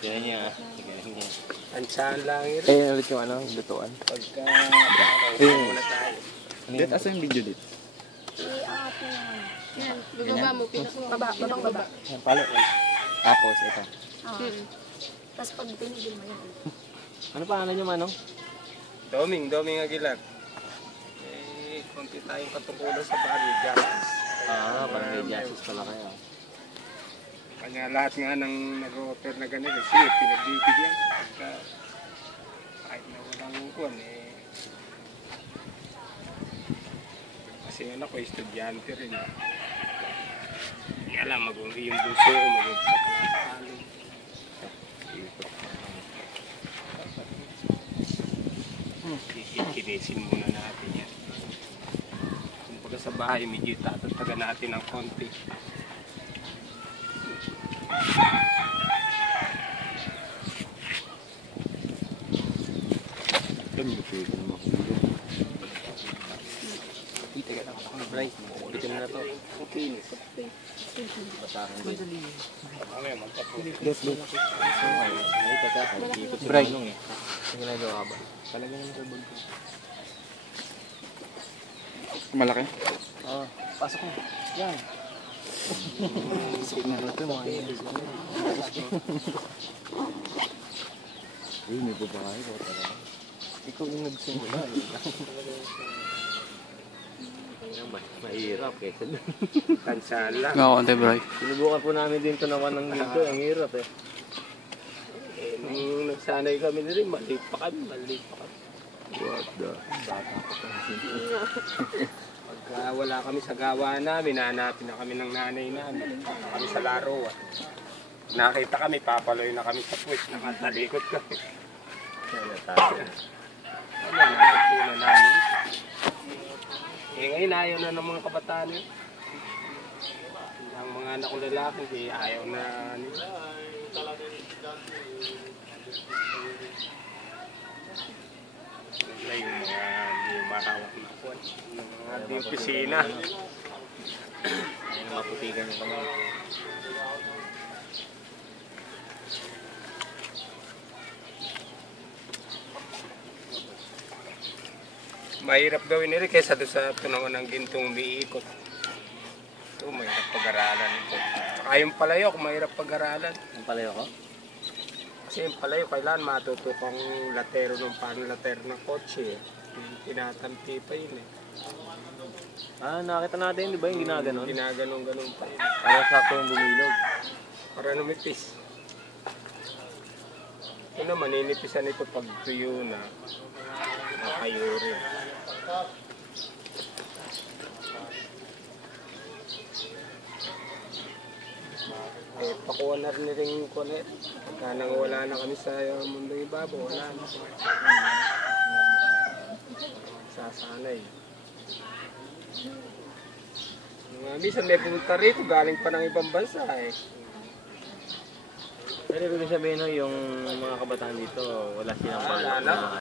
Ganyan niya. Ganyan. Ansahan lang yun. Eh, ulit yung ano, lutuan. Pagka, muna tayo. Dit, asa yung video dit? I-angat mo naman. Yan, bababa mo, Baba, babang baba. Yan, palo. Tapos, ito. Tapos pag tinigil mo yan. Ano pangalan niyo, Manong? Doming Aguilar. Eh, konti tayong katukulan sa barrio, Justice. Parang may justice pala kayo. Kanya lahat nga ng nag-offer na ganito, sige, pinagbibigyan. Pagka, kahit na walang kuwan, eh. Kasi yun ako, estudyante rin. Hindi alam, mag-uwi yung buso, mag-uwi sa pangkalo. Kinisin muna natin yan. Kumbaga sa bahay, medyo tatataga natin ng konti. Teka lang ako. Bryce, bitin na to. Okay. Basahan din. Mamaya, magkapo. Yes, bro. Ay, teka. Ikot si Manong eh. Ang ginagawa ka ba? Talaga naman sa bag ko. Malaki? Oo. Pasok mo. Yan. Pasok na ito mga yun. Uy, may babae ko talaga. Ikaw yung nagsimula. Mahirap eh. Tansaan lang. Oo, ante bro. Sinubukan po namin din ito naman ng dito. Ang hirap eh. Eh, nung nagsanay kami na rin, maliit pa kami. What the? Pagka wala kami sa gawa namin, hanapin na kami ng nanay namin. Kami sa Laroa. Nakita kami, papaloy na kami sa puwit. Nakatalikot kami. Ano, nakatunan namin. Eh ngayon ayaw na ng mga kabataan yun. Ang mga anak ko lalaki, ayaw na nila. Wala yung mga hindi mahawak na kuwan. Yung mga di opisina. Ayun ang maputigan yung kamay. Mahirap gawin nila kaysa doon sa tunangan ng gintong umiikot. Ito, mahirap pag-aralan ito. Saka yung palayok, mahirap pag-aralan. Ang palayo ko? Kasi yung palayok, kailangan matuto kang latero ng pan-latero ng kotse. Tinatampi pa yun eh. Nakita natin, di ba yung ginaganon? Ginaganon pa yun. Para sakto yung bumilog. Para numipis. Ito na, maninipisan ito pag tuyo na. Nakayo rin. Eh, pakuha na rin yung kulit. Pagka nang wala na kami sa mundo ibabaw, wala na. Sasanay. Minsan may pumunta rito, galing pa ng ibang bansa eh. Pero ibig sabihin no, yung mga kabataan dito, wala silang Wala na.